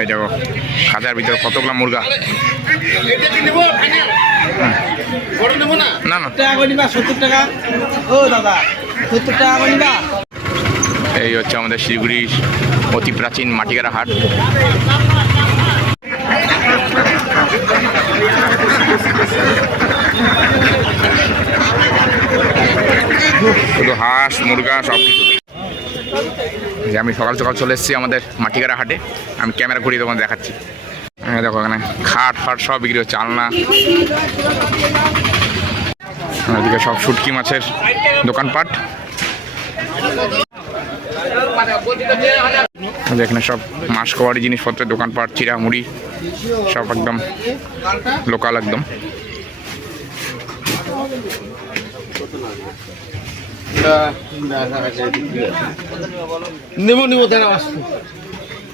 এই দেখো, খাঁচার ভিতরে কতগুলো মুরগা? না এই হচ্ছে আমাদের শিলিগুড়ির অতি প্রাচীন মাটিগাড়া হাট। শুধু হাঁস, মুরগা সব যে আমি সকাল সকাল চলে এসেছি আমাদের মাটিগাড়া হাটে। আমি ক্যামেরা ঘুরিয়ে তোমাদের দেখাচ্ছি। হ্যাঁ দেখো এখানে খাট ফাট সব বিক্রি হচ্ছে, আলনা। এদিকে সব শুটকি মাছের দোকানপাট। এখানে সব মাস কবারি জিনিসপত্রের দোকানপাট চিরা মুড়ি সব একদম লোকাল একদম। নেব নেব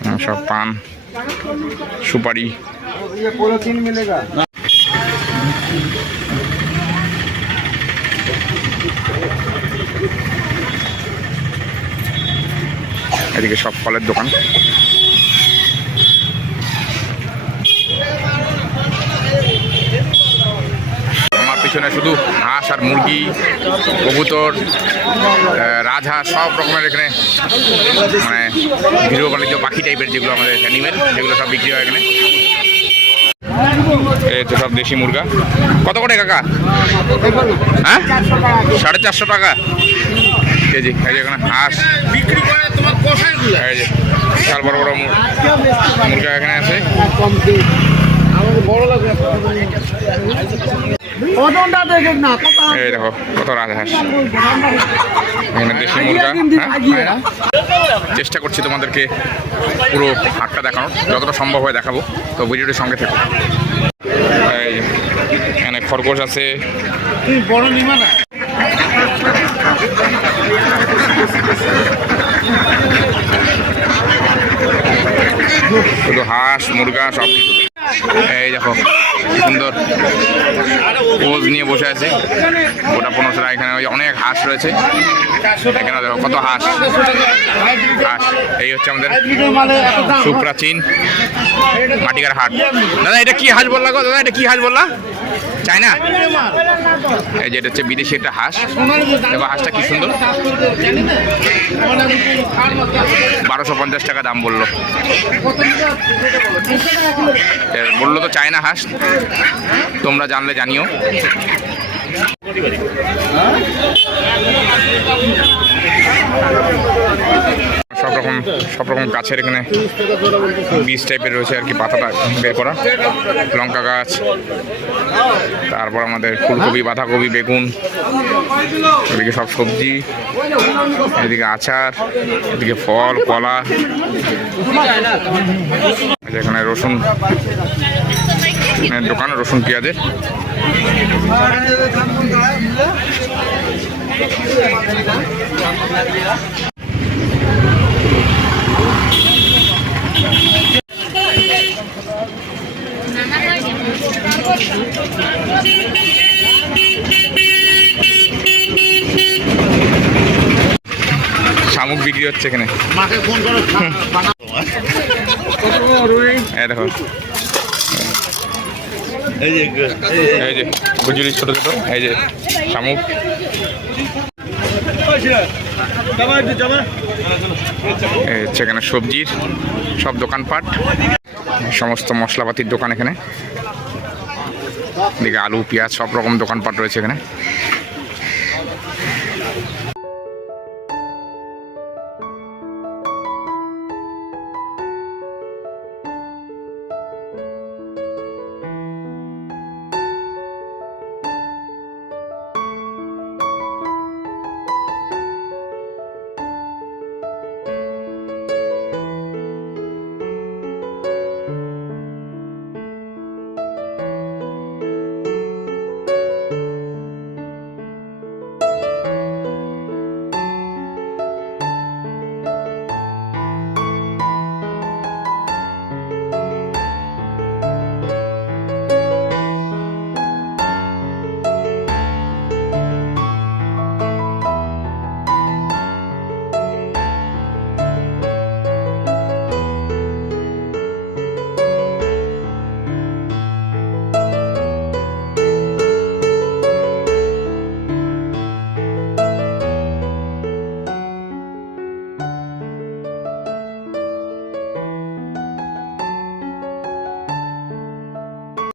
হ্যাঁ, সব পান। সুপারি। এদিকে সব ফলের দোকান। আমার পিছনে শুধু হাঁস মুরগি কবুতর রাজহাঁস সব রকমের এখানে মানে গৃহপালিত পাখি টাইপের যেগুলো আমাদের অ্যানিমেল সেগুলো সব বিক্রি হয় এখানে। এই তো সব দেশি মুরগা। কত করে কাকা? হ্যাঁ? সাড়ে চারশো টাকা। কেজি এই যে এখানে হাঁস। বিক্রি করে তোমার এই যে বিশাল বড় বড় মুরগা এখানে আছে। বড় লাগবে ওজনটা দেখে না কত এই দেখো কত রাজহাঁস। এখানে দেশি মুরগা হ্যাঁ? চেষ্টা করছি তোমাদেরকে পুরো হাটটা দেখানোর যতটা সম্ভব হয় দেখাবো। তো ভিডিওটির সঙ্গে থেকো। এখানে খরগোশ আছে। বড় নিবা না? শুধু হাঁস মুরগা সব কিছু এই দেখো সুন্দর পোজ নিয়ে বসে আছে। গোটা পনেরোশোরা এখানে অনেক হাঁস রয়েছে। এখানে দেখো কত হাঁস। হাঁস, এই হচ্ছে আমাদের সুপ্রাচীন মাটিকার হাট। দাদা, এটা কি হাঁস বললা গো? দাদা, এটা কি হাঁস বললা? চায়না? এই যে এটা হচ্ছে বিদেশি একটা হাঁস। এবার হাঁসটা কি সুন্দর? না বারোশো পঞ্চাশ টাকা দাম বলল। বলল তো চায়না হাঁস। তোমরা জানলে জানিও। রকম সব রকম গাছের এখানে বীজ টাইপের রয়েছে আর কি, পাতাটা বের করা, লঙ্কা গাছ, তারপর আমাদের ফুলকপি, বাঁধাকপি, বেগুন, এদিকে সব সবজি, এদিকে আচার, এদিকে ফল, কলা এখানে রসুন দোকান রসুন, পেঁয়াজের। শামুক বিক্রি হচ্ছে এখানে। দেখো। এই যে এই যে। গুজুরি ছোট ছোট? এই যে শামুক। এখানে সবজির সব দোকানপাট। সমস্ত মশলাপাতির দোকান এখানে। এদিকে আলু পেঁয়াজ সব রকম দোকানপাট রয়েছে এখানে।